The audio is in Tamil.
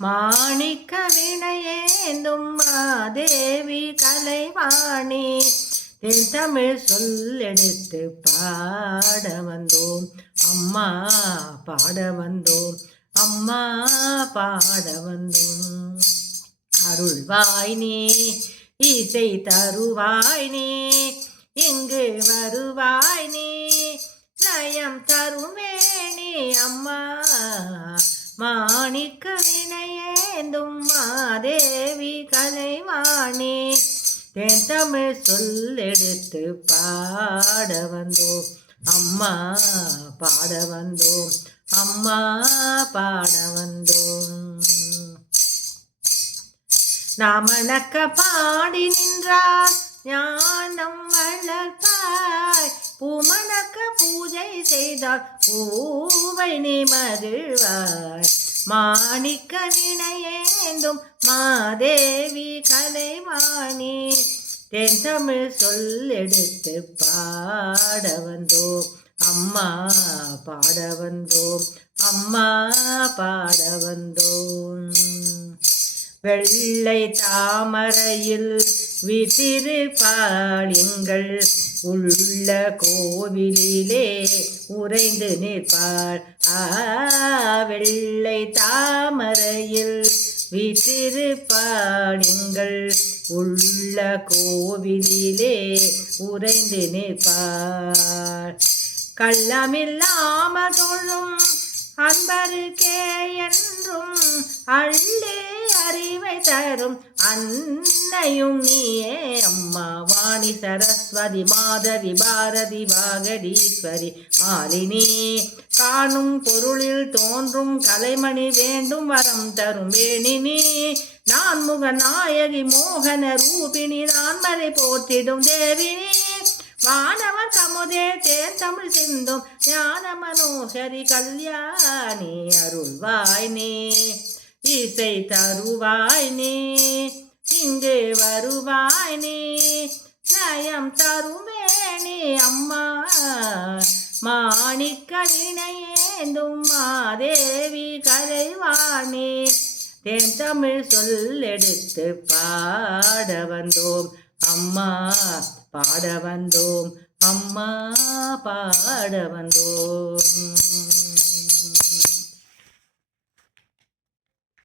மாணிக்க வினையேந்தும் மாதேவி கலைவாணி தென் தமிழ் சொல்லெடுத்து பாட வந்தோம் அம்மா, பாட வந்தோம் அம்மா, பாட வந்தோம். அருள்வாய் நீ, இசை தருவாய் நீ, இங்கு வருவாய் நீ, லயம் தருமேனி அம்மா. மாணிக்க வினையேந்தும் மாதேவி கலைவாணி தென் தமிழ் சொல்லெடுத்து பாட வந்தோம் அம்மா, பாட வந்தோம் அம்மா, பாட வந்தோம். நாமணக்க பாடி நின்றார் ஞானம் வளர்ப்பாய், பூமணக்க பூஜை செய்தால் பூவை நீ மகிழ்வாய். மாணிக்க வினையேந்தும் மாதேவி கலைவாணி தென் தமிழ் சொல்லெடுத்து பாட வந்தோம் அம்மா, பாட வந்தோம் அம்மா, பாட வந்தோம். வெள்ளை தாமரையில் வித்திருப்பாள் எங்கள் உள்ள கோவிலிலே உறைந்து நிற்பாள். வெள்ளை தாமரையில் வித்திருப்பாள் எங்கள் உள்ள கோவிலிலே உறைந்து நிற்பாள். கள்ளமில்லாமல் தொழும் அன்பருக்கே என்றும் அள்ளே அறிவை தரும் அன்னையும் நீயே அம்மா. வாணி சரஸ்வதி மாதவி பாரதி வாகடீஸ்வரி மாலினி காணும் பொருளில் தோன்றும் கலைமணி வேண்டும் வரம் தரும் வேணினி. நான் முக நாயகி மோகன ரூபிணி நான்மறை போற்றிடும் தேவினி. வானவன் கமுதே தேன் தமிழ் சிந்தும் ஞான மனோகரி கல்யாணி. அருள்வாய் நீ, இசை தருவாய் நீ, இங்கு வருவாய் நீ, லயம் தருமேனி அம்மா. மாணிக்க வினையேந்தும் மாதேவி கலைவாணி தென் தமிழ் சொல்லெடுத்து பாட வந்தோம் அம்மா, பாட வந்தோம் அம்மா, பாட வந்தோம்.